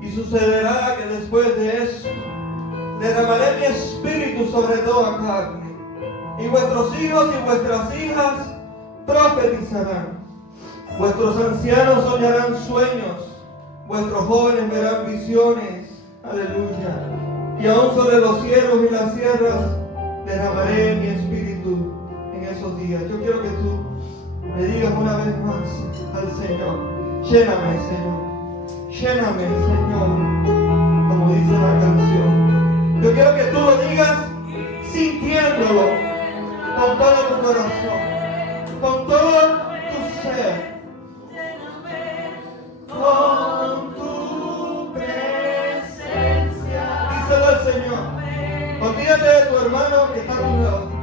Y sucederá que después de esto derramaré mi espíritu sobre toda carne, y vuestros hijos y vuestras hijas profetizarán, vuestros ancianos soñarán sueños, vuestros jóvenes verán visiones. Aleluya. Y aún sobre los cielos y las sierras derramaré mi espíritu en esos días. Yo quiero que tú le digas una vez más al Señor: lléname, Señor, lléname, Señor, como dice la canción. Yo quiero que tú lo digas sintiéndolo con todo tu corazón, con todo tu ser, con tu presencia. Díselo al Señor. Olvídate de tu hermano que está a tu lado.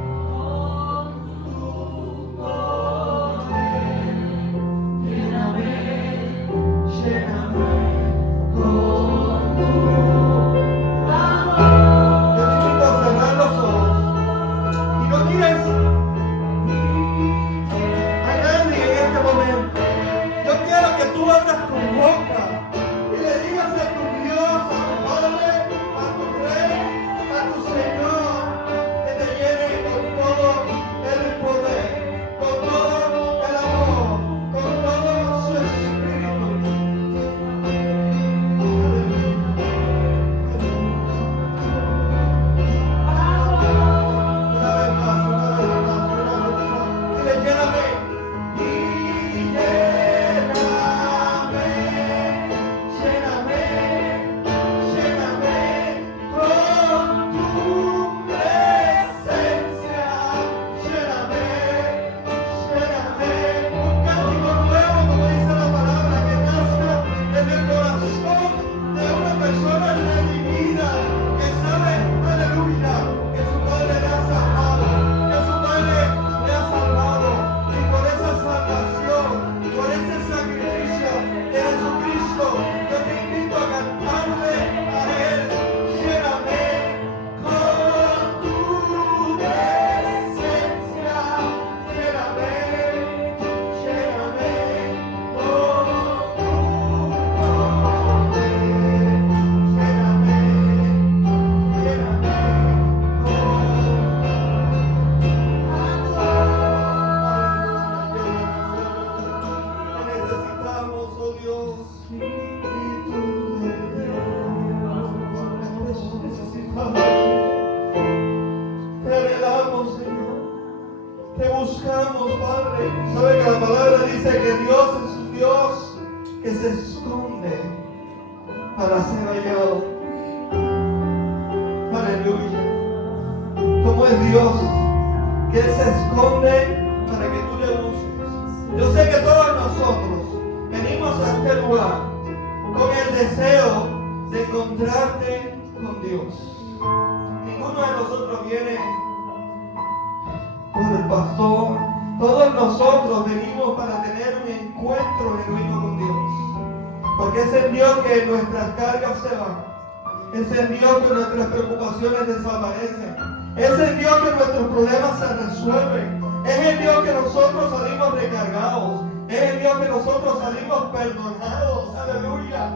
Es el Dios que nuestras preocupaciones desaparecen. Es el Dios que nuestros problemas se resuelven. Es el Dios que nosotros salimos recargados. Es el Dios que nosotros salimos perdonados. Aleluya.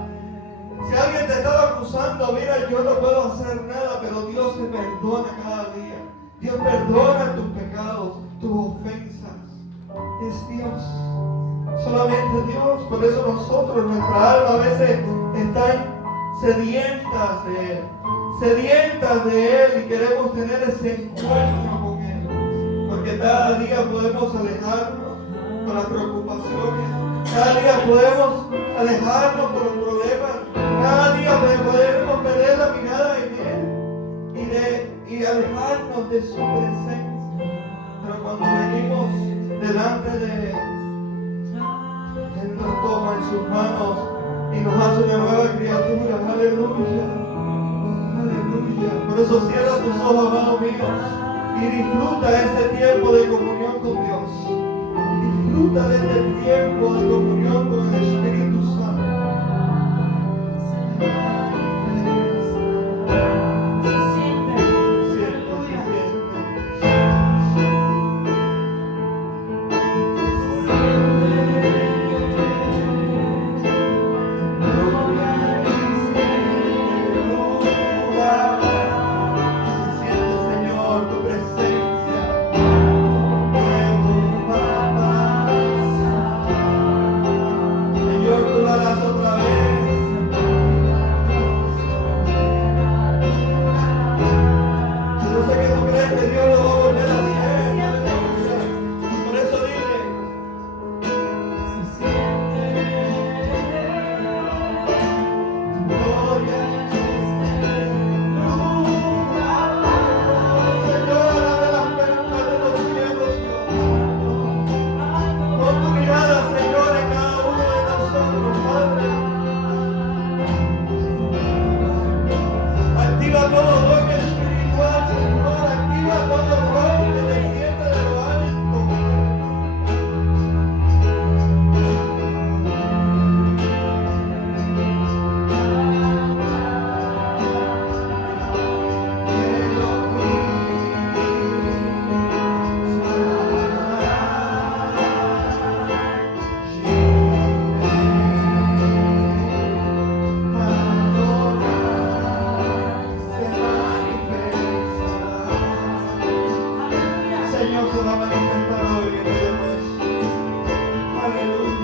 Si alguien te estaba acusando, mira, yo no puedo hacer nada, pero Dios te perdona cada día. Dios perdona tus pecados, tus ofensas. Es Dios. Solamente Dios. Por eso nosotros, nuestra alma a veces están sedientas de Él y queremos tener ese encuentro con Él, porque cada día podemos alejarnos con las preocupaciones, cada día podemos alejarnos con los problemas, cada día podemos perder la mirada en Él y alejarnos de su presencia. Pero cuando venimos delante de Él nos toma en sus manos y nos hace una nueva criatura. Aleluya, aleluya. Por eso cierra tus ojos, amado mío, y disfruta este tiempo de comunión con Dios. Disfruta de este tiempo de comunión con el Espíritu Santo. Gloria Señor se va a manifestar hoy en medio nuestro. Aleluya.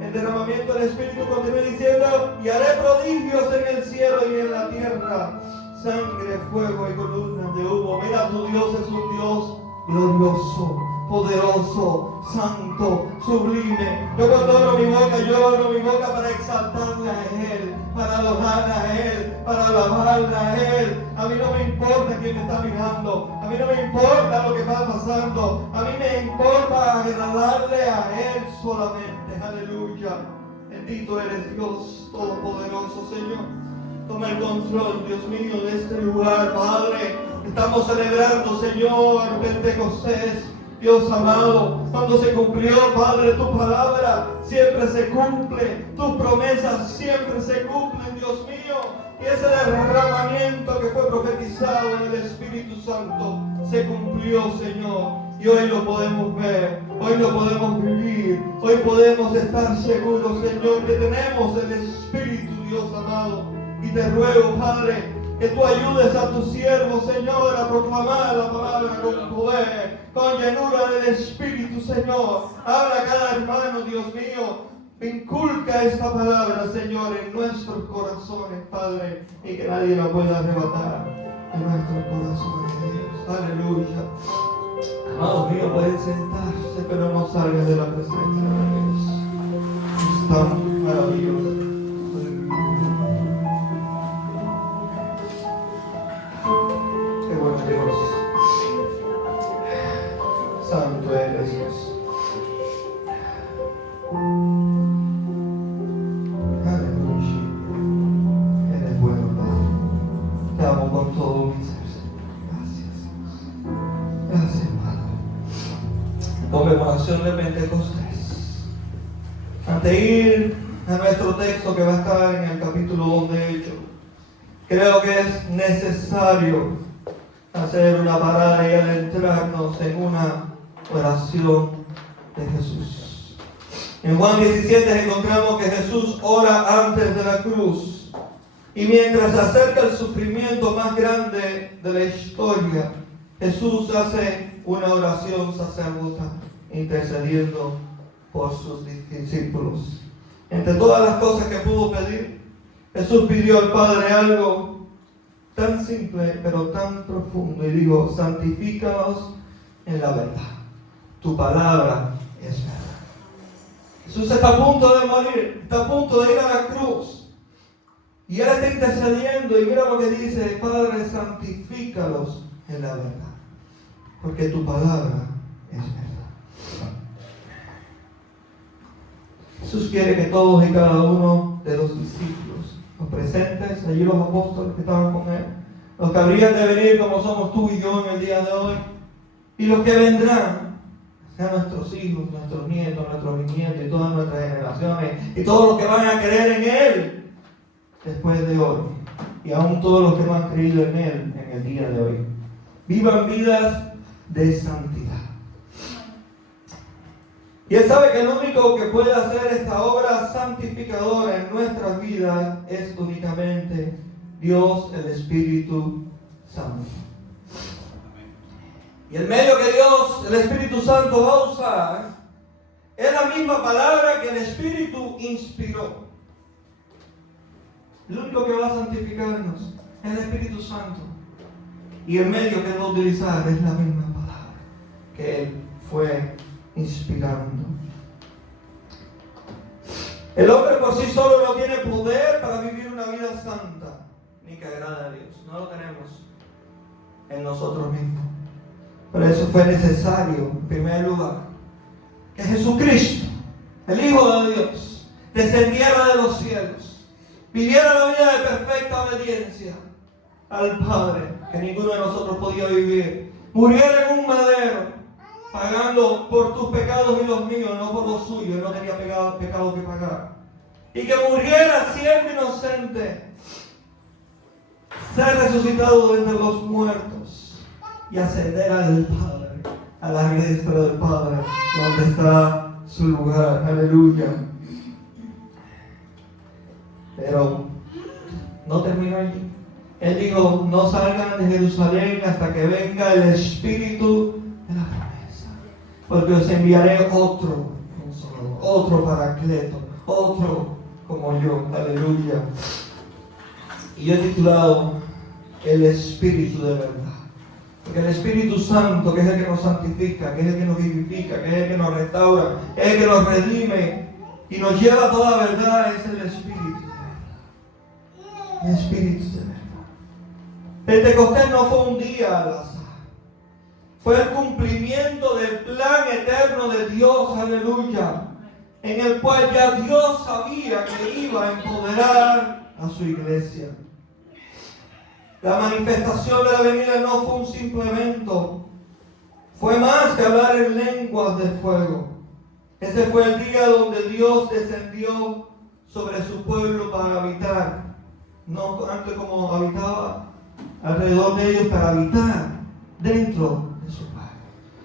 El derramamiento del Espíritu continúa diciendo: y haré prodigios en el cielo y en la tierra, sangre, fuego y columnas de humo. Mira, tu Dios es un Dios glorioso, poderoso, santo, sublime. Yo cuando abro mi boca para exaltarle a Él, para alabarle a Él, para alabarle a Él. A mí no me importa quién me está mirando, a mí no me importa lo que va pasando, a mí me importa agradarle a Él solamente. Aleluya. Bendito eres, Dios Todopoderoso, Señor. Toma el control, Dios mío, de este lugar, Padre. Estamos celebrando, Señor, Pentecostés. Dios amado, cuando se cumplió, Padre, tu palabra siempre se cumple, tus promesas siempre se cumplen, Dios mío. Y ese derramamiento que fue profetizado en el Espíritu Santo se cumplió, Señor. Y hoy lo podemos ver, hoy lo podemos vivir, hoy podemos estar seguros, Señor, que tenemos el Espíritu, Dios amado. Y te ruego, Padre, que tú ayudes a tus siervos, Señor, a proclamar la palabra con poder, con llenura del Espíritu, Señor. Habla a cada hermano, Dios mío. Inculca esta palabra, Señor, en nuestros corazones, Padre, y que nadie la pueda arrebatar en nuestros corazones, Dios. Aleluya. Amados míos, pueden sentarse, pero no salgan de la presencia de Dios. Es tan maravilloso. Qué bueno Dios. Santo eres, Dios. Aleluya. Eres bueno, Padre. Te amo con todo mi ser. Gracias, Padre. Conmemoración de Pentecostés. Antes de ir a nuestro texto que va a estar en el capítulo 2 de Hechos, creo que es necesario hacer una parada y adentrarnos en una oración de Jesús. En Juan 17 encontramos que Jesús ora antes de la cruz. Y mientras se acerca el sufrimiento más grande de la historia, Jesús hace una oración sacerdotal, intercediendo por sus discípulos. Entre todas las cosas que pudo pedir, Jesús pidió al Padre algo tan simple, pero tan profundo. Y digo: santifícalos en la verdad. Tu palabra es verdad. Jesús está a punto de morir, está a punto de ir a la cruz. Y Él está intercediendo y mira lo que dice: Padre, santifícalos en la verdad, porque tu palabra es verdad. Jesús quiere que todos y cada uno de los discípulos, los presentes, allí los apóstoles que estaban con Él, los que habrían de venir como somos tú y yo en el día de hoy, y los que vendrán, sean nuestros hijos, nuestros nietos, nuestros bisnietos y todas nuestras generaciones, y todos los que van a creer en Él después de hoy, y aún todos los que no han creído en Él en el día de hoy, vivan vidas de santidad. Y Él sabe que el único que puede hacer esta obra santificadora en nuestras vidas es únicamente Dios, el Espíritu Santo. Y el medio que Dios, el Espíritu Santo, va a usar es la misma palabra que el Espíritu inspiró. El único que va a santificarnos es el Espíritu Santo. Y el medio que va a utilizar es la misma palabra que Él inspirando. El hombre por sí solo no tiene poder para vivir una vida santa, ni que agrade a Dios. No lo tenemos en nosotros mismos. Por eso fue necesario, en primer lugar, que Jesucristo, el Hijo de Dios, descendiera de los cielos, viviera la vida de perfecta obediencia al Padre, que ninguno de nosotros podía vivir, muriera en un madero, pagando por tus pecados y los míos, no por los suyos. Él no tenía pecado que pagar. Y que muriera siendo inocente, ser resucitado de entre los muertos y ascender al Padre, a la diestra del Padre, donde está su lugar. Aleluya. Pero no terminó allí. Él dijo: no salgan de Jerusalén hasta que venga el Espíritu de la promesa, porque os enviaré otro Consolador, otro Paracleto, otro como yo. Aleluya. Y yo he titulado el Espíritu de verdad, porque el Espíritu Santo, que es el que nos santifica, que es el que nos vivifica, que es el que nos restaura, es el que nos redime y nos lleva a toda verdad, es el Espíritu de verdad. El Espíritu de verdad. Pentecostés no fue un día al azar, fue el cumplimiento del plan eterno de Dios, aleluya, en el cual ya Dios sabía que iba a empoderar a su iglesia. La manifestación de la venida no fue un simple evento, fue más que hablar en lenguas de fuego. Ese fue el día donde Dios descendió sobre su pueblo para habitar, no antes como habitaba alrededor de ellos, para habitar dentro de su Padre.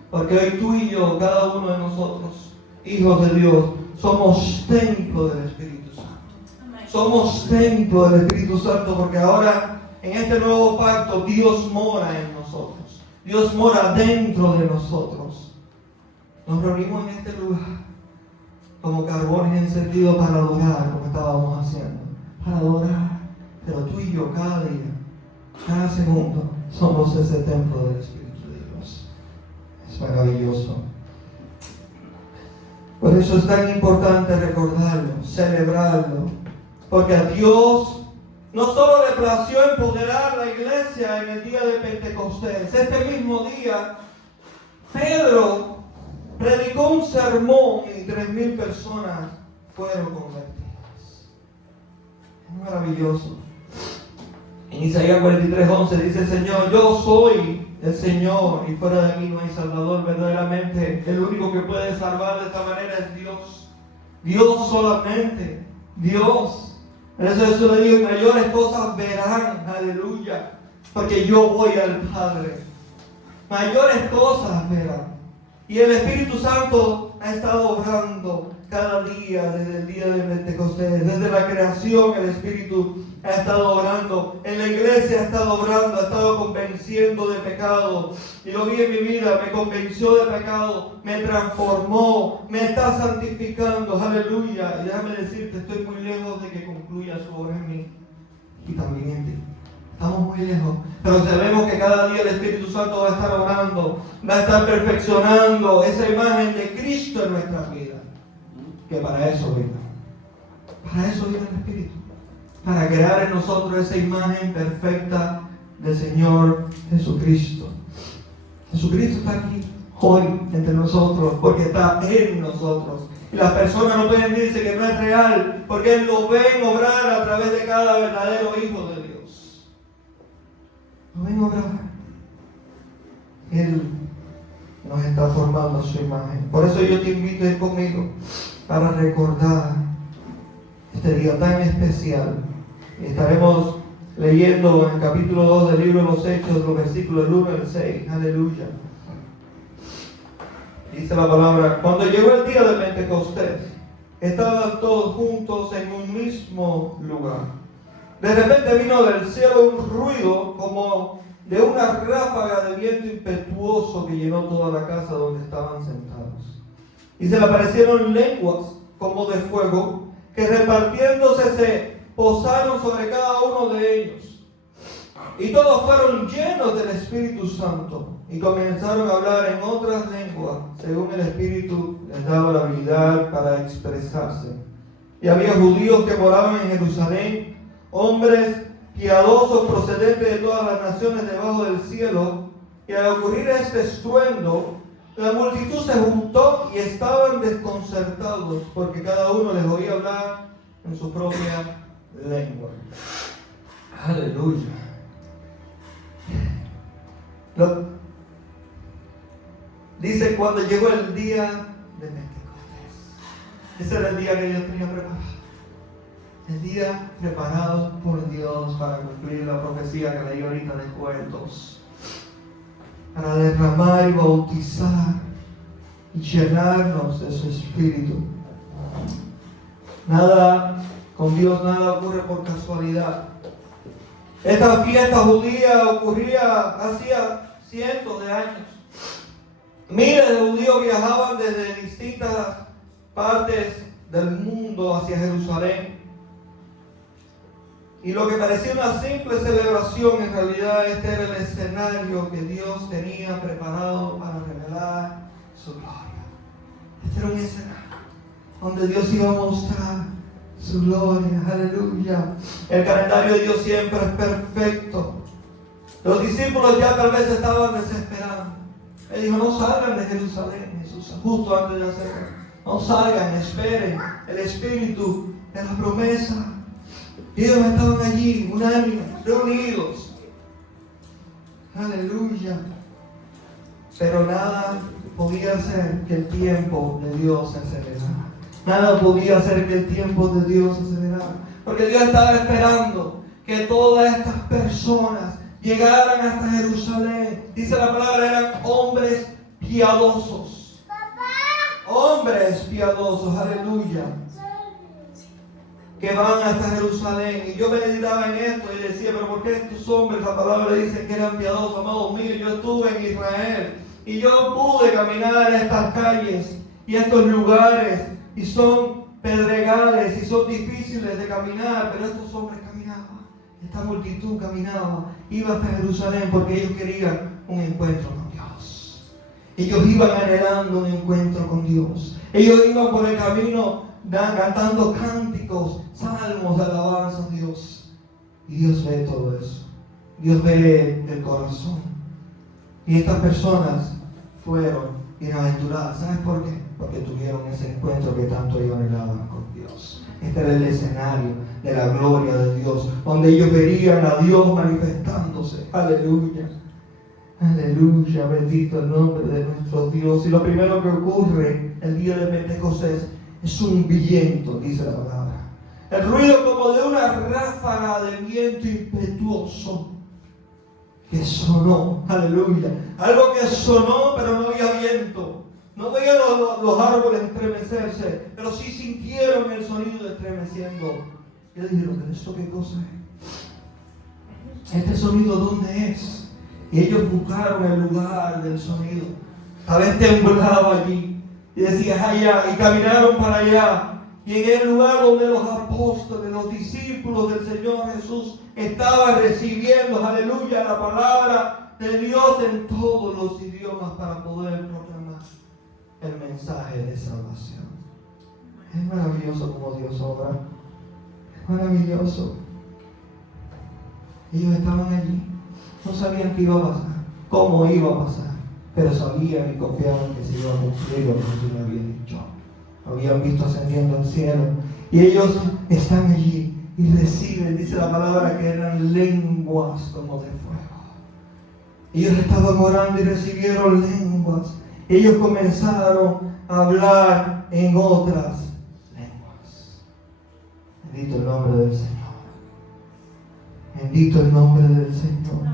Porque hoy tú y yo, cada uno de nosotros, hijos de Dios, somos templo del Espíritu Santo. Somos templo del Espíritu Santo, porque ahora en este nuevo pacto Dios mora en nosotros. Dios mora dentro de nosotros. Nos reunimos en este lugar como carbones encendidos para adorar, como estábamos haciendo. Para adorar. Pero tú y yo, cada día, cada segundo, somos ese templo del Espíritu de Dios. Es maravilloso. Por eso es tan importante recordarlo, celebrarlo. Porque a Dios no solo le plació empoderar a la iglesia en el día de Pentecostés. Este mismo día, Pedro predicó un sermón y 3,000 personas fueron convertidas. Es maravilloso. En Isaías 43:11 dice: Señor, yo soy el Señor y fuera de mí no hay Salvador. Verdaderamente el único que puede salvar de esta manera es Dios. Dios solamente, Dios. Por eso Jesús le dijo: mayores cosas verán, aleluya, porque yo voy al Padre. Mayores cosas verán. Y el Espíritu Santo ha estado obrando cada día, desde el día de Pentecostés, desde la creación. El Espíritu ha estado obrando, en la iglesia ha estado obrando, ha estado convenciendo de pecado. Y lo vi en mi vida, me convenció de pecado, me transformó, me está santificando, aleluya. Y déjame decirte, estoy muy lejos de que concluya su obra en mí y también en ti. Estamos muy lejos, pero sabemos que cada día el Espíritu Santo va a estar obrando, va a estar perfeccionando esa imagen de Cristo en nuestras vidas. Que para eso vino. Para eso vino el Espíritu. Para crear en nosotros esa imagen perfecta del Señor Jesucristo. Jesucristo está aquí hoy entre nosotros porque está en nosotros. Y las personas no pueden decirse que no es real porque Él lo ven obrar a través de cada verdadero hijo de Dios. Lo ven obrar. Él nos está formando su imagen. Por eso yo te invito a ir conmigo para recordar este día tan especial. Estaremos leyendo en el capítulo 2 del libro de los Hechos, los versículos del 1 al 6. Aleluya. Dice la palabra: cuando llegó el día de Pentecostés, estaban todos juntos en un mismo lugar. De repente vino del cielo un ruido como de una ráfaga de viento impetuoso que llenó toda la casa donde estaban sentados. Y se le aparecieron lenguas como de fuego, que repartiéndose se posaron sobre cada uno de ellos. Y todos fueron llenos del Espíritu Santo y comenzaron a hablar en otras lenguas, según el Espíritu les daba la habilidad para expresarse. Y había judíos que moraban en Jerusalén, hombres piadosos procedentes de todas las naciones debajo del cielo. Y al ocurrir este estruendo, la multitud se juntó y estaban desconcertados, porque cada uno les oía hablar en su propia lengua. Aleluya. Dice, cuando llegó el día de Pentecostés, ese era el día que Dios tenía preparado. El día preparado por Dios para cumplir la profecía que leí ahorita de Joel 2. Para derramar y bautizar y llenarnos de su Espíritu. Nada, con Dios nada ocurre por casualidad. Esta fiesta judía ocurría hacía cientos de años. Miles de judíos viajaban desde distintas partes del mundo hacia Jerusalén. Y lo que parecía una simple celebración, en realidad este era el escenario que Dios tenía preparado para revelar su gloria. Este era un escenario donde Dios iba a mostrar su gloria. Aleluya. El calendario de Dios siempre es perfecto. Los discípulos ya tal vez estaban desesperando. Él dijo, no salgan de Jerusalén, Jesús, justo antes de hacerlo. No salgan, esperen el Espíritu de la promesa. Y ellos estaban allí, unánimes, reunidos. Aleluya. Pero nada podía hacer que el tiempo de Dios se acelerara. Nada podía hacer que el tiempo de Dios se acelerara. Porque Dios estaba esperando que todas estas personas llegaran hasta Jerusalén. Dice la palabra, eran hombres piadosos. Hombres piadosos, aleluya. Que van hasta Jerusalén. Y yo meditaba en esto y decía, pero ¿por qué estos hombres, la palabra dice que eran piadosos? Amados míos, yo estuve en Israel y yo pude caminar estas calles y estos lugares, y son pedregales y son difíciles de caminar, pero estos hombres caminaban, esta multitud caminaba, iba hasta Jerusalén porque ellos querían un encuentro con Dios. Ellos iban anhelando un encuentro con Dios. Ellos iban por el camino cantando cánticos, salmos, alabanza a Dios. Y Dios ve todo eso. Dios ve el corazón. Y estas personas fueron bienaventuradas. ¿Sabes por qué? Porque tuvieron ese encuentro que tanto ellos anhelaban con Dios. Este era el escenario de la gloria de Dios, donde ellos verían a Dios manifestándose. Aleluya. Aleluya, bendito el nombre de nuestro Dios. Y lo primero que ocurre el día de Pentecostés es un viento, dice la palabra. El ruido como de una ráfaga de viento impetuoso que sonó. Aleluya. Algo que sonó, pero no había viento. No veían los árboles estremecerse, pero sí sintieron el sonido estremeciendo. Y dijeron, ¿pero esto qué cosa es? ¿Este sonido dónde es? Y ellos buscaron el lugar del sonido. Tal vez temblaba allí. Y decían allá, y caminaron para allá. Y en el lugar donde los apóstoles, los discípulos del Señor Jesús estaban recibiendo, aleluya, la palabra de Dios en todos los idiomas para poder proclamar el mensaje de salvación. Es maravilloso como Dios obra. Es maravilloso. Ellos estaban allí. No sabían qué iba a pasar, cómo iba a pasar, pero sabían y confiaban que se iba a cumplir lo que Jesús había dicho. Lo habían visto ascendiendo al cielo. Y ellos están allí y reciben, dice la palabra, que eran lenguas como de fuego. Ellos estaban orando y recibieron lenguas. Ellos comenzaron a hablar en otras lenguas. Bendito el nombre del Señor. Bendito el nombre del Señor.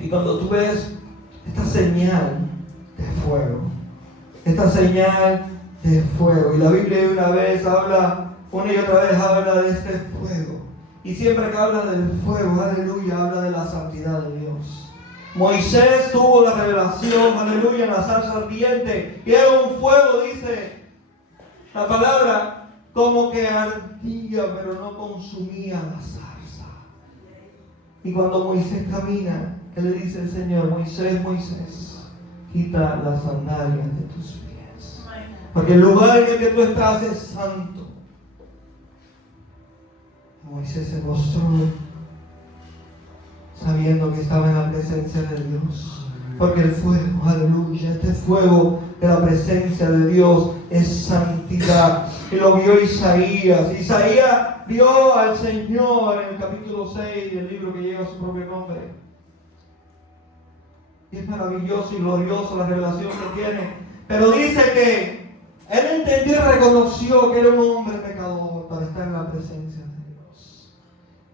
Y cuando tú ves esta señal de fuego, esta señal de fuego, y la Biblia una vez habla, una y otra vez habla de este fuego, y siempre que habla del fuego, aleluya, habla de la santidad de Dios. Moisés tuvo la revelación, aleluya, en la zarza ardiente, y era un fuego, dice la palabra, como que ardía, pero no consumía la zarza. Y cuando Moisés camina, ¿qué le dice el Señor? Moisés, Moisés, quita las sandalias de tus pies. Porque el lugar en el que tú estás es santo. Moisés se postró sabiendo que estaba en la presencia de Dios. Porque el fuego, aleluya, este fuego de la presencia de Dios es santidad. Y lo vio Isaías. Isaías vio al Señor en el capítulo 6 del libro que lleva su propio nombre. Y es maravilloso y glorioso la revelación que tiene. Pero dice que él entendió y reconoció que era un hombre pecador para estar en la presencia de Dios.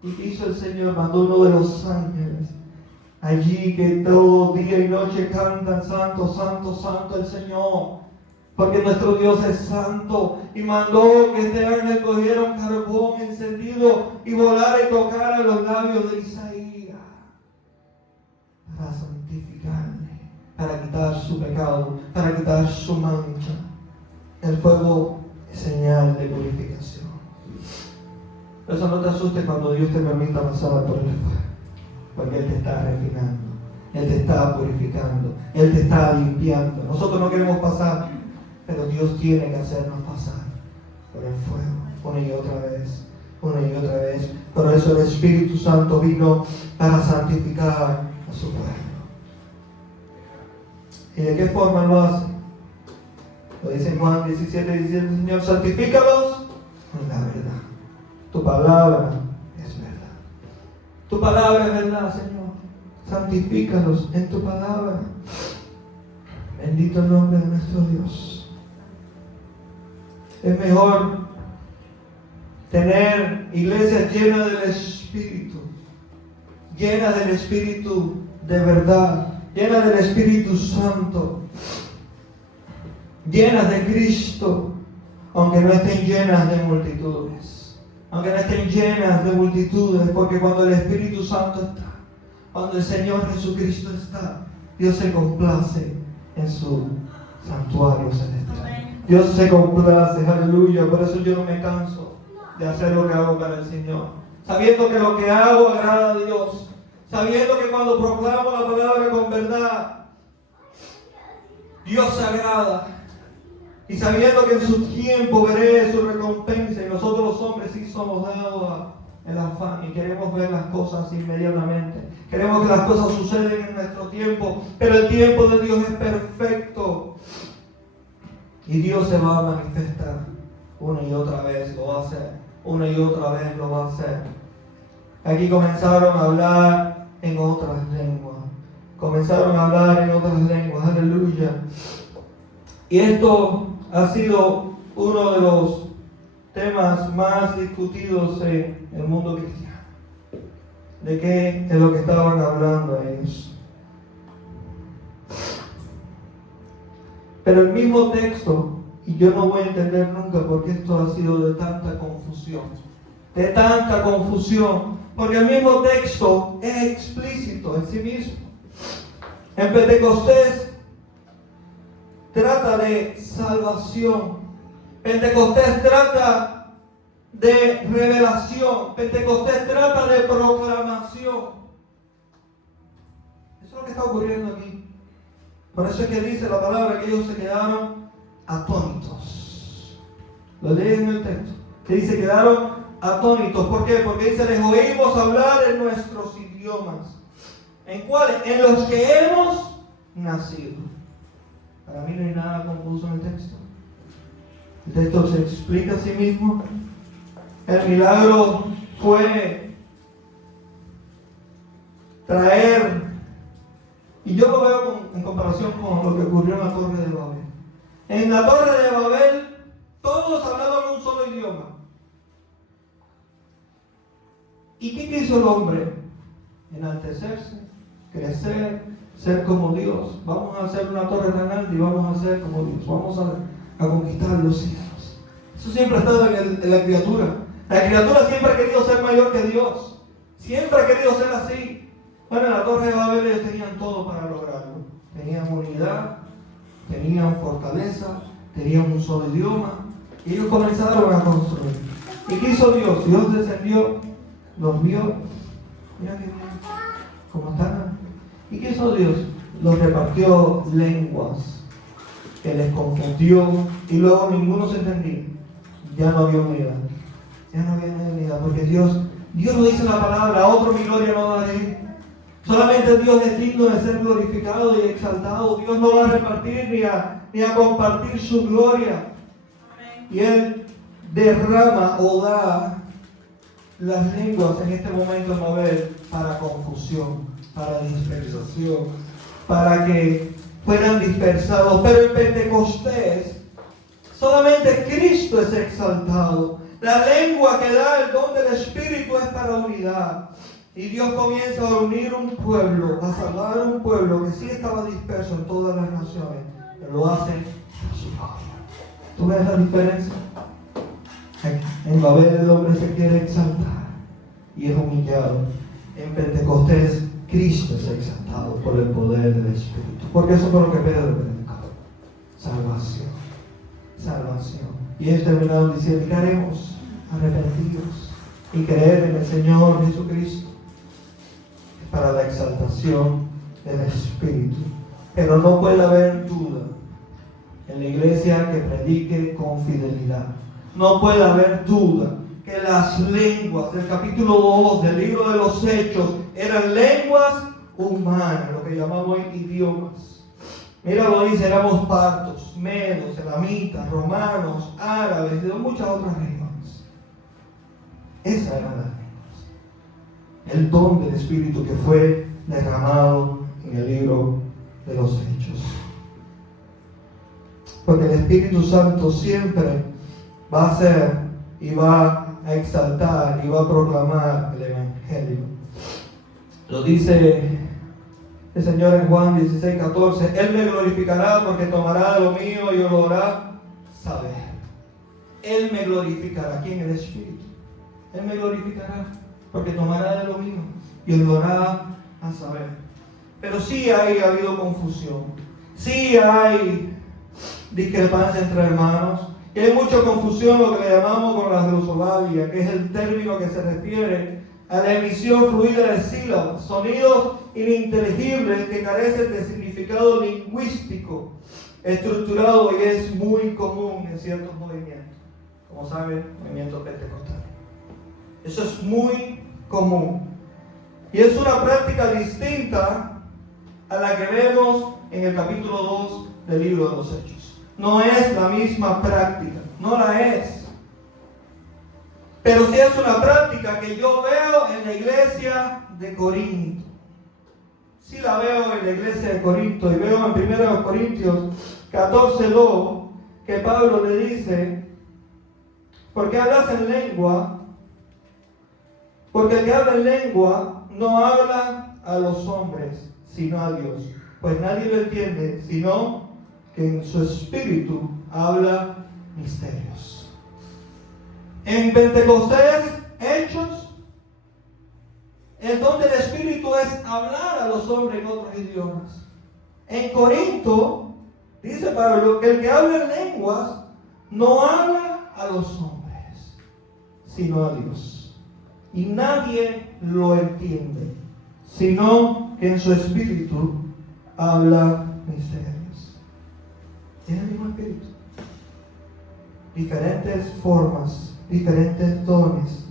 ¿Y qué hizo el Señor? Mandó uno de los ángeles allí que todo día y noche cantan: santo, santo, santo el Señor, porque nuestro Dios es santo. Y mandó que este ángel cogiera un carbón encendido y volara y tocara los labios de Isaías para santificarle, para quitar su pecado, para quitar su mancha. El fuego es señal de purificación. Por eso no te asustes cuando Dios te permita pasar por el fuego, porque Él te está refinando, Él te está purificando, Él te está limpiando. Nosotros no queremos pasar, pero Dios tiene que hacernos pasar por el fuego, una y otra vez, una y otra vez. Por eso el Espíritu Santo vino para santificar a su pueblo. ¿Y de qué forma lo hace? Lo dice en Juan 17, diciendo: Señor, santifícalos en la verdad. Tu palabra es verdad. Tu palabra es verdad, Señor. Santifícalos en tu palabra. Bendito el nombre de nuestro Dios. Es mejor tener iglesias llenas del Espíritu, llenas del Espíritu de verdad, llenas del Espíritu Santo, llenas de Cristo, aunque no estén llenas de multitudes, aunque no estén llenas de multitudes, porque cuando el Espíritu Santo está, cuando el Señor Jesucristo está, Dios se complace en su santuario celestial. Dios se complace, aleluya. Por eso yo no me canso de hacer lo que hago para el Señor, sabiendo que lo que hago agrada a Dios, sabiendo que cuando proclamo la palabra con verdad, Dios se agrada, y sabiendo que en su tiempo veré su recompensa. Y nosotros los hombres sí somos dados al afán y queremos ver las cosas inmediatamente, queremos que las cosas sucedan en nuestro tiempo, pero el tiempo de Dios es perfecto y Dios se va a manifestar una y otra vez, lo va a hacer, una y otra vez lo va a hacer. Aquí comenzaron a hablar en otras lenguas, aleluya. Y esto ha sido uno de los temas más discutidos en el mundo cristiano. ¿De qué es lo que estaban hablando ellos? Pero el mismo texto, y yo no voy a entender nunca por qué esto ha sido de tanta confusión, porque el mismo texto es explícito en sí mismo. En Pentecostés trata de salvación, Pentecostés trata de revelación, Pentecostés trata de proclamación. Eso es lo que está ocurriendo aquí. Por eso es que dice la palabra que ellos se quedaron atónitos. Lo leí en el texto, que dice: quedaron atónitos. ¿Por qué? Porque dice: les oímos hablar en nuestros idiomas. ¿En cuáles? En los que hemos nacido. Para mí no hay nada confuso en el texto. El texto se explica a sí mismo. El milagro fue traer, y yo lo veo en comparación con lo que ocurrió en la Torre de Babel. En la Torre de Babel todos hablaban un solo idioma. ¿Y qué quiso el hombre? Enaltecerse, crecer, ser como Dios. Vamos a hacer una torre tan alta y vamos a ser como Dios. Vamos a conquistar los cielos. Eso siempre ha estado en la criatura. La criatura siempre ha querido ser mayor que Dios. Siempre ha querido ser así. Bueno, en la Torre de Babel ellos tenían todo para lograrlo. Tenían unidad, tenían fortaleza, tenían un solo idioma. Y ellos comenzaron a construir. ¿Y qué hizo Dios? Dios descendió, los vio, Mira que bien. ¿Cómo están? ¿Y qué hizo Dios? Los repartió lenguas que les confundió y luego ninguno se entendía. Ya no había unidad. Ya no había unidad porque Dios lo dice en la palabra, a otro mi gloria no daré. Solamente Dios es digno de ser glorificado y exaltado. Dios no va a repartir ni a compartir su gloria. Y Él derrama o da las lenguas en este momento en mover para confusión, para dispersación, para que fueran dispersados. Pero en Pentecostés solamente Cristo es exaltado. La lengua que da el don del Espíritu es para unidad. Y Dios comienza a unir un pueblo, a salvar un pueblo que sí estaba disperso en todas las naciones, pero lo hace a su favor. ¿Tú ves la diferencia? En Babel el hombre se quiere exaltar y es humillado. En Pentecostés Cristo es exaltado por el poder del Espíritu. Porque eso fue lo que Pedro predicó. Salvación. Salvación. Y ellos terminaron diciendo, ¿qué haremos? Arrepentidos y creer en el Señor Jesucristo. Es para la exaltación del Espíritu. Pero no puede haber duda en la iglesia que predique con fidelidad. No puede haber duda que las lenguas del capítulo 2 del libro de los Hechos eran lenguas humanas, lo que llamamos idiomas. Mira, lo dice, éramos partos, medos, elamitas, romanos, árabes, de muchas otras lenguas. Esas eran las lenguas. El don del Espíritu que fue derramado en el libro de los Hechos. Porque el Espíritu Santo siempre va a hacer y va a exaltar y va a proclamar el Evangelio. Lo dice el Señor en Juan 16:14, Él me glorificará porque tomará de lo mío y os lo hará saber. Él me glorificará. ¿Quién? El Espíritu. Él me glorificará porque tomará de lo mío y os lo hará a saber. Pero sí ha habido confusión. Sí hay discrepancia entre hermanos. Y hay mucha confusión, lo que le llamamos con la glosolalia, que es el término que se refiere a la emisión fluida de sílabas, sonidos ininteligibles que carecen de significado lingüístico estructurado y es muy común en ciertos movimientos. Como saben, movimientos pentecostales. Eso es muy común. Y es una práctica distinta a la que vemos en el capítulo 2 del libro de los Hechos. No es la misma práctica, no la es. Pero sí es una práctica que yo veo en la iglesia de Corinto. Sí la veo en la iglesia de Corinto y veo en 1 Corintios 14:2 que Pablo le dice, porque hablas en lengua, porque el que habla en lengua no habla a los hombres, sino a Dios. Pues nadie lo entiende, sino que en su espíritu habla misterios. En Pentecostés, Hechos, el don del Espíritu es hablar a los hombres en otros idiomas. En Corinto, dice Pablo, que el que habla en lenguas no habla a los hombres, sino a Dios. Y nadie lo entiende, sino que en su espíritu habla misterios. Tiene el mismo espíritu. Diferentes formas, diferentes dones.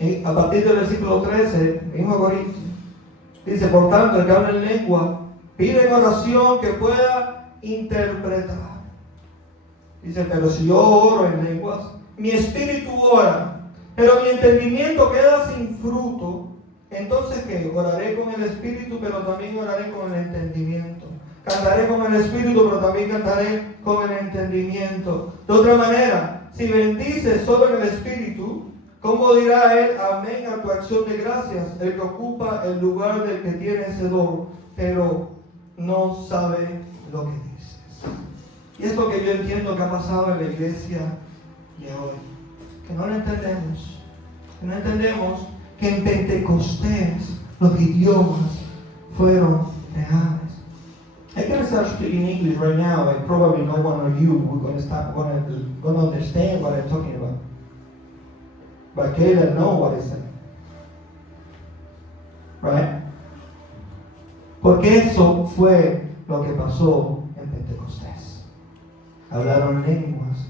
Y a partir del versículo 13, mismo Corintios, dice, por tanto, el que habla en lengua, pide en oración que pueda interpretar. Dice, pero si yo oro en lenguas, mi espíritu ora, pero mi entendimiento queda sin fruto. Entonces, ¿qué? Oraré con el espíritu, pero también oraré con el entendimiento. Cantaré con el espíritu, pero también cantaré con el entendimiento. De otra manera, si bendices solo en el espíritu, ¿cómo dirá él amén a tu acción de gracias? El que ocupa el lugar del que tiene ese don, pero no sabe lo que dices. Y es lo que yo entiendo que ha pasado en la iglesia de hoy. Que no lo entendemos. Que no entendemos que en Pentecostés los idiomas fueron reales. I can start speaking English right now, and probably no one of you are going to understand what I'm talking about. But Caleb knows what I'm saying. Right? Porque eso fue lo que pasó en Pentecostés. Hablaron lenguas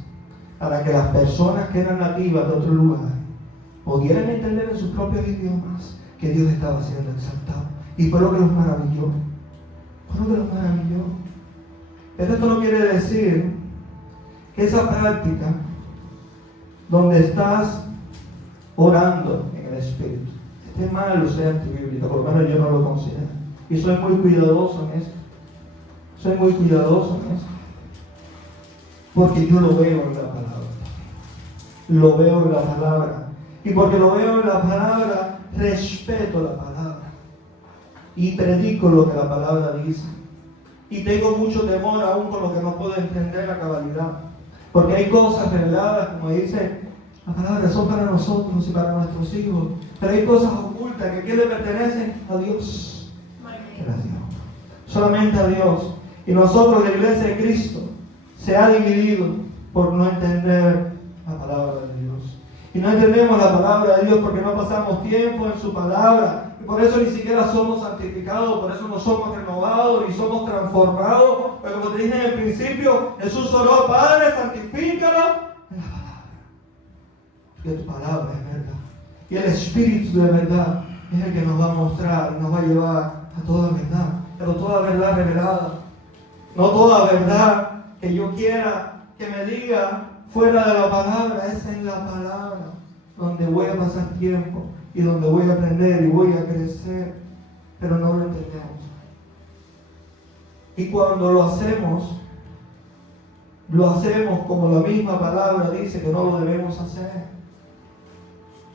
para que las personas que eran nativas de otro lugar pudieran entender en sus propios idiomas que Dios estaba siendo exaltado. Y fue lo que los maravilló. Fue lo que los maravilló. Pero esto no quiere decir que esa práctica donde estás orando en el Espíritu esté mal o sea antibíblica. Por lo menos yo no lo considero. Y soy muy cuidadoso en esto. Soy muy cuidadoso en esto. Porque yo lo veo en la palabra. Lo veo en la palabra. Y porque lo veo en la palabra, respeto la palabra. Y predico lo que la palabra dice. Y tengo mucho temor aún con lo que no puedo entender a cabalidad. Porque hay cosas reveladas, como dice la palabra, son para nosotros y para nuestros hijos. Pero hay cosas ocultas que ¿quién le pertenecen? A Dios. Gracias. Solamente a Dios. Y nosotros, la iglesia de Cristo, se ha dividido por no entender la palabra de Dios. Y no entendemos la palabra de Dios porque no pasamos tiempo en su palabra. Y por eso ni siquiera somos santificados, por eso no somos renovados ni somos transformados. Pero como te dije en el principio, Jesús oró: Padre, santifícalo en la palabra. Que tu palabra es verdad. Y el Espíritu de verdad es el que nos va a mostrar y nos va a llevar a toda verdad. Pero toda verdad revelada. No toda verdad que yo quiera que me diga fuera de la palabra. Es en la palabra donde voy a pasar tiempo y donde voy a aprender y voy a crecer. Pero no lo entendemos. Y cuando lo hacemos como la misma palabra dice que no lo debemos hacer.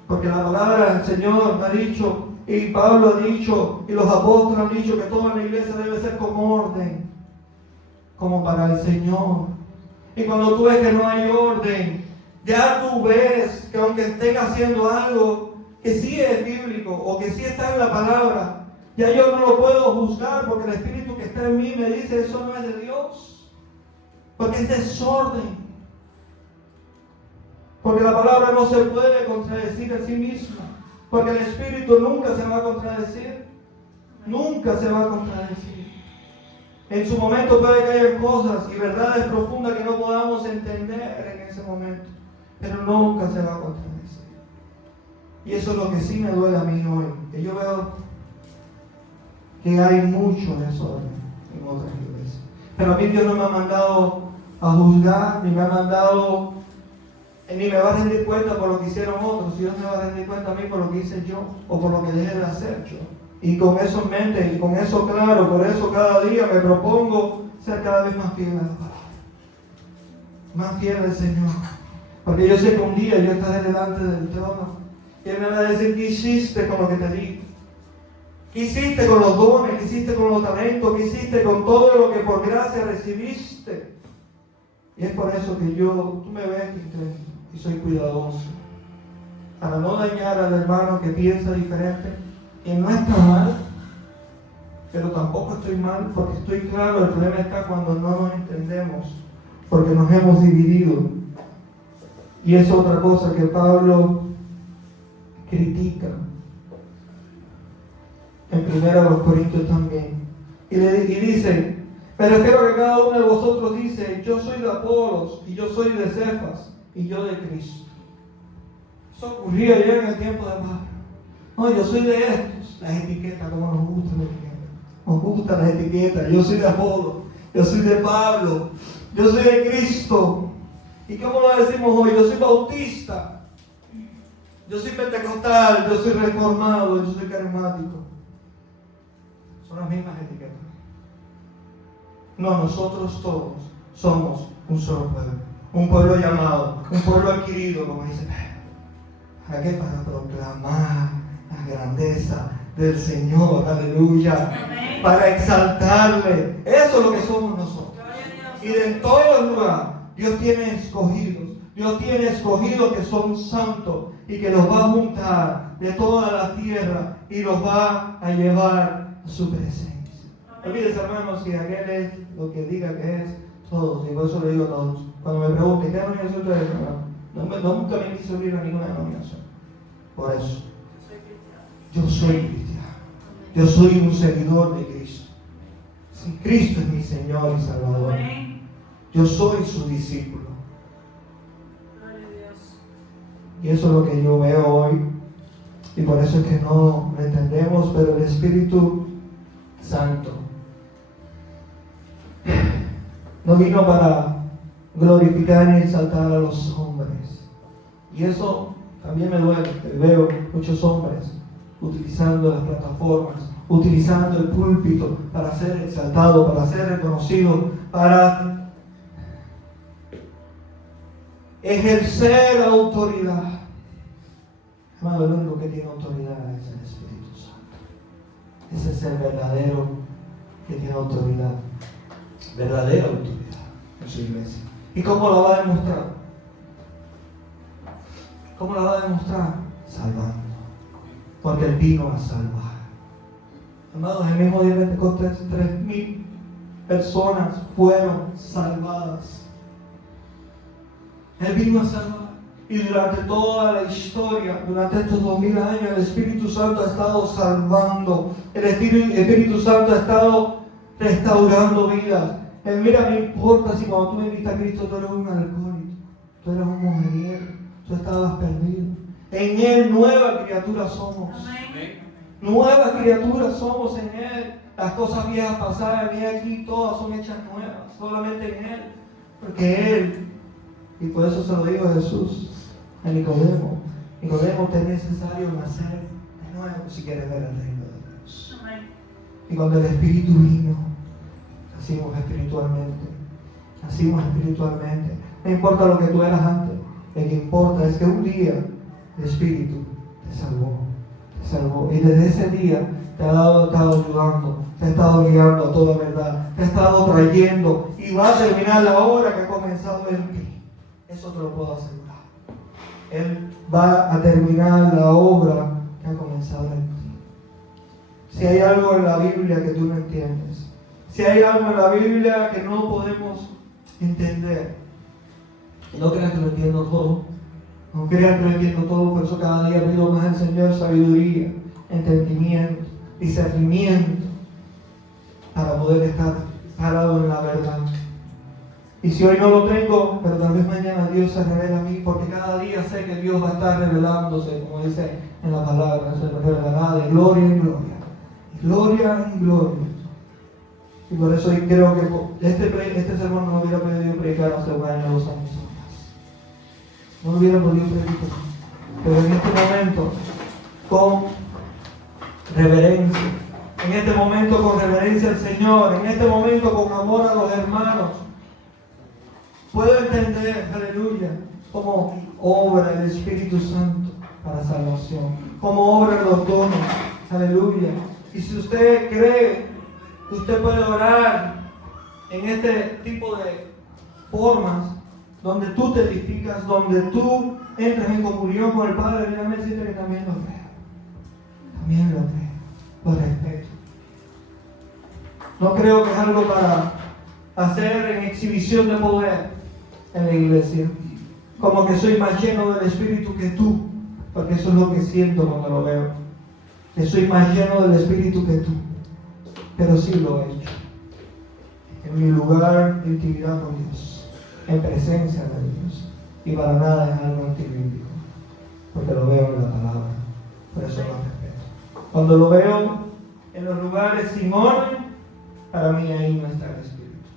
Porque la palabra del Señor me ha dicho, y Pablo ha dicho, y los apóstoles han dicho, que toda la iglesia debe ser como orden, como para el Señor. Y cuando tú ves que no hay orden, ya tú ves que aunque estén haciendo algo que sí es bíblico o que sí está en la palabra, ya yo no lo puedo juzgar porque el Espíritu que está en mí me dice: eso no es de Dios. Porque es desorden. Porque la palabra no se puede contradecir a sí misma. Porque el Espíritu nunca se va a contradecir. Nunca se va a contradecir. En su momento puede que haya cosas y verdades profundas que no podamos entender en ese momento. Pero nunca se va a contradecir. Y eso es lo que sí me duele a mí hoy. Que yo veo que hay mucho desorden en otras iglesias. Pero a mí Dios no me ha mandado a juzgar, ni me ha mandado, ni me va a rendir cuenta por lo que hicieron otros. Dios me va a rendir cuenta a mí por lo que hice yo o por lo que dejé de hacer yo. Y con eso en mente y con eso claro, por eso cada día me propongo ser cada vez más fiel a la palabra. Más fiel al Señor. Porque yo sé que un día yo estaré delante del trono y Él me va a decir: ¿qué hiciste con lo que te di? ¿Qué hiciste con los dones? ¿Qué hiciste con los talentos? ¿Qué hiciste con todo lo que por gracia recibiste? Y es por eso que tú me ves y soy cuidadoso. Para no dañar al hermano que piensa diferente. Que no está mal, pero tampoco estoy mal, porque estoy claro, el problema está cuando no nos entendemos, porque nos hemos dividido. Y es otra cosa que Pablo critica en 1 Corintios también. Y dice: pero espero que cada uno de vosotros dice: yo soy de Apolos, y yo soy de Cefas, y yo de Cristo. Eso ocurría ya en el tiempo de Pablo. No, yo soy de estos. Las etiquetas, como nos gustan las etiquetas. Nos gustan las etiquetas. Yo soy de Apolo, yo soy de Pablo, yo soy de Cristo. ¿Y cómo lo decimos hoy? Yo soy bautista, yo soy pentecostal, yo soy reformado, yo soy carismático. Son las mismas etiquetas. No, nosotros todos somos un solo pueblo. Un pueblo llamado, un pueblo adquirido, como dice Pedro. ¿Para qué? Para proclamar la grandeza del Señor, aleluya. Amén. Para exaltarle. Eso es lo que somos nosotros. Y de todos los lugares, Dios tiene escogidos que son santos y que los va a juntar de toda la tierra y los va a llevar a su presencia. Olvídese, hermanos, si aquel es lo que diga que es, todos, y por eso le digo a todos. Cuando me pregunten: ¿qué denominación tú eres? Nunca me quise unir a ninguna denominación. Por eso. Yo soy cristiano. Yo soy un seguidor de Cristo. Si Cristo es mi Señor y Salvador, yo soy su discípulo. Y eso es lo que yo veo hoy. Y por eso es que no lo entendemos, pero el Espíritu Santo no vino para glorificar ni exaltar a los hombres. Y eso también me duele. Veo muchos hombres utilizando las plataformas, utilizando el púlpito para ser exaltado, para ser reconocido, para ejercer autoridad. Amado, el único que tiene autoridad es el Espíritu Santo. Ese es el verdadero que tiene autoridad. Verdadera autoridad en su iglesia. ¿Y cómo la va a demostrar? ¿Cómo la va a demostrar? Salvando. Porque Él vino a salvar. Amados, el mismo día de Pentecostés, 3,000 personas fueron salvadas. Él vino a salvar. Y durante toda la historia, durante estos 2000 años, el Espíritu Santo ha estado salvando. El Espíritu Santo ha estado restaurando vidas. Él, mira, no importa si cuando tú viniste a Cristo tú eres un alcohólico, tú eres un mujeriego, tú estabas perdido. En Él nueva criatura somos. Nuevas criaturas somos en Él. Las cosas viejas pasadas, y aquí todas son hechas nuevas, solamente en Él. Porque Él, y por eso se lo digo a Jesús, a Nicodemo, te es necesario nacer de nuevo si quieres ver el reino de Dios. Y cuando el Espíritu vino, nacimos espiritualmente. No importa lo que tú eras antes, lo que importa es que un día el Espíritu te salvó. Y desde ese día te ha estado ayudando, te ha estado guiando a toda verdad, te ha estado trayendo y va a terminar la obra que ha comenzado en ti. Eso te lo puedo asegurar. Él va a terminar la obra que ha comenzado en ti. Si hay algo en la Biblia que tú no entiendes, si hay algo en la Biblia que no podemos entender, no creas que lo entiendo todo. No creas que lo entiendo todo, por eso cada día pido más al Señor sabiduría, entendimiento, discernimiento, para poder estar parado en la verdad. Y si hoy no lo tengo, pero tal vez mañana Dios se revela a mí, porque cada día sé que Dios va a estar revelándose, como dice en la palabra, se revelará de gloria en gloria, gloria en gloria. Y por eso yo creo que este sermón no lo hubiera podido predicar hace un año, 2 años atrás. No lo hubiera podido predicar. Pero en este momento, con reverencia, en este momento con reverencia al Señor, en este momento con amor a los hermanos, puedo entender, aleluya, cómo obra el Espíritu Santo para salvación, cómo obran los dones, aleluya. Y si usted cree que usted puede orar en este tipo de formas, donde tú te edificas, donde tú entras en comunión con el Padre, déjame decirte que también lo creo, lo respeto. No creo que es algo para hacer en exhibición de poder en la iglesia, como que soy más lleno del Espíritu que tú, porque eso es lo que siento cuando lo veo, que soy más lleno del Espíritu que tú, pero sí lo he hecho, en mi lugar de intimidad con Dios, en presencia de Dios, y para nada es algo antibíblico, porque lo veo en la palabra, por eso lo respeto. Cuando lo veo en los lugares sin orden, para mí ahí no está el Espíritu,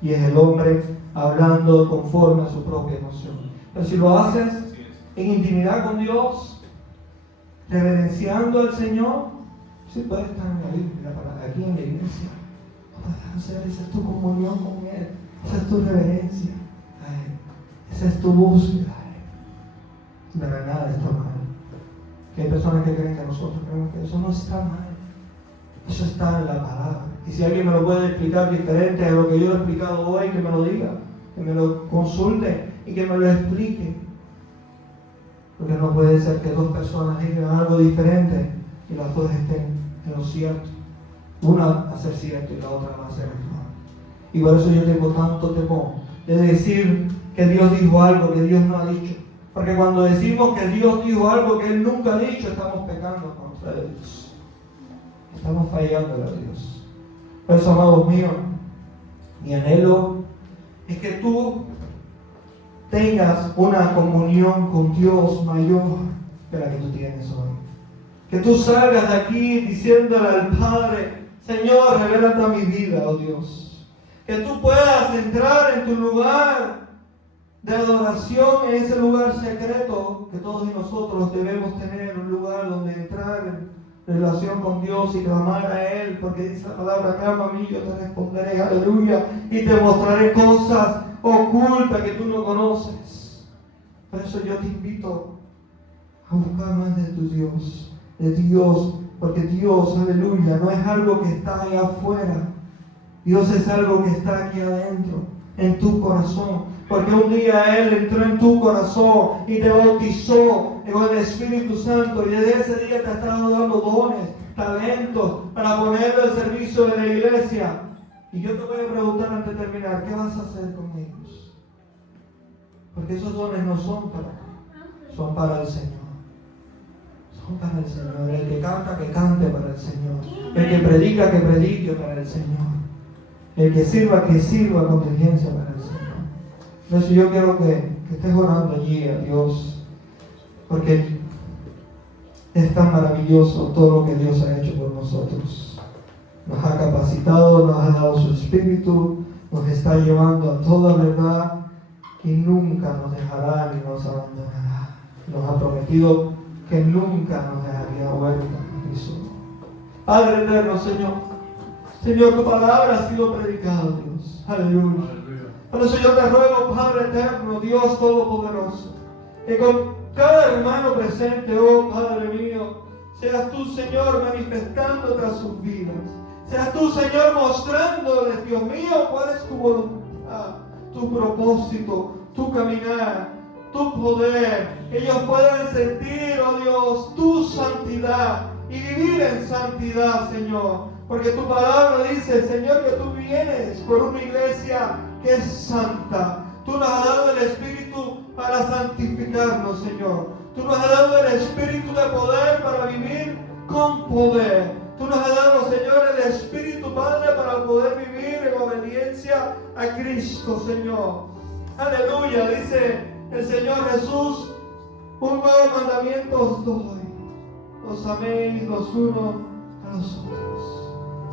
y es el hombre hablando conforme a su propia emoción. Pero si lo haces en intimidad con Dios, reverenciando al Señor, sí puedes estar en la Biblia, aquí en la iglesia. Esa es tu comunión con Él, esa es tu reverencia a Él, esa es tu búsqueda a Él. Pero nada está mal. Que hay personas que creen que nosotros creemos que eso no está mal. Eso está en la palabra. Y si alguien me lo puede explicar diferente a lo que yo he explicado hoy, que me lo diga, que me lo consulte y que me lo explique. Porque no puede ser que 2 personas digan algo diferente y las 2 estén en lo cierto. Una va a ser cierto y la otra va a ser error. Y por eso yo tengo tanto temor de decir que Dios dijo algo que Dios no ha dicho. Porque cuando decimos que Dios dijo algo que Él nunca ha dicho, estamos pecando contra Dios. Estamos fallando a Dios. Por eso, amados míos, mi anhelo es que tú tengas una comunión con Dios mayor que la que tú tienes hoy. Que tú salgas de aquí diciéndole al Padre: Señor, revélate a mi vida, oh Dios. Que tú puedas entrar en tu lugar de adoración, en ese lugar secreto que todos nosotros debemos tener, un lugar donde entrar en relación con Dios y clamar a Él, porque dice la palabra: clama a mí, yo te responderé, aleluya, y te mostraré cosas ocultas que tú no conoces. Por eso yo te invito a buscar más de tu Dios, porque Dios, aleluya, no es algo que está allá afuera. Dios es algo que está aquí adentro, en tu corazón. Porque un día Él entró en tu corazón y te bautizó con el Espíritu Santo. Y desde ese día te ha estado dando dones, talentos para ponerlo al servicio de la iglesia. Y yo te voy a preguntar antes de terminar: ¿qué vas a hacer con ellos? Porque esos dones no son para ti, son para el Señor. Son para el Señor. El que cante para el Señor. El que predique para el Señor. El que sirva con diligencia para el Señor. Entonces yo quiero que estés orando allí a Dios, porque es tan maravilloso todo lo que Dios ha hecho por nosotros. Nos ha capacitado, nos ha dado su Espíritu, nos está llevando a toda verdad y nunca nos dejará ni nos abandonará. Nos ha prometido que nunca nos dejaría huérfanos. Padre eterno, Señor, tu palabra ha sido predicada, Dios. Aleluya. Por eso yo te ruego, Padre eterno, Dios todopoderoso, que con cada hermano presente, oh Padre mío, seas tú, Señor, manifestándote a sus vidas. Seas tú, Señor, mostrándoles, Dios mío, cuál es tu voluntad, tu propósito, tu caminar, tu poder. Ellos puedan sentir, oh Dios, tu santidad y vivir en santidad, Señor. Porque tu palabra dice, Señor, que tú vienes por una iglesia que es santa. Tú nos has dado el Espíritu para santificarnos, Señor. Tú nos has dado el Espíritu de poder para vivir con poder. Tú nos has dado, Señor, el Espíritu, Padre, para poder vivir en obediencia a Cristo, Señor. Aleluya, dice el Señor Jesús: un nuevo mandamiento os doy, os améis los unos a los otros.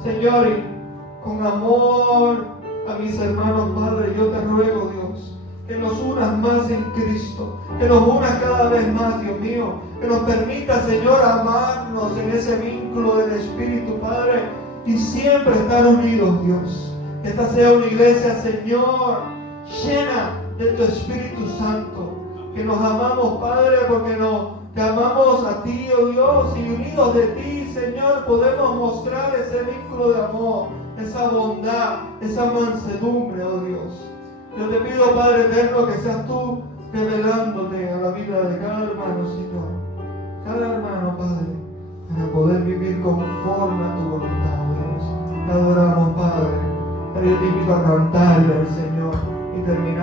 Señor, y con amor a mis hermanos, Padre, yo te ruego, Dios, que nos unas más en Cristo, que nos unas cada vez más, Dios mío, que nos permita, Señor, amarnos en ese vínculo del Espíritu, Padre, y siempre estar unidos, Dios. Que esta sea una iglesia, Señor, llena de tu Espíritu Santo, que nos amamos, Padre, porque te amamos a ti, oh Dios, y unidos de ti, Señor, podemos mostrar ese vínculo de amor, esa bondad, esa mansedumbre, oh Dios. Yo te pido, Padre eterno, que seas tú revelándote a la vida de cada hermano, Señor. Cada hermano, Padre, para poder vivir conforme a tu voluntad, oh Dios. Te adoramos, Padre. Pero yo te invito a cantarle al Señor y terminar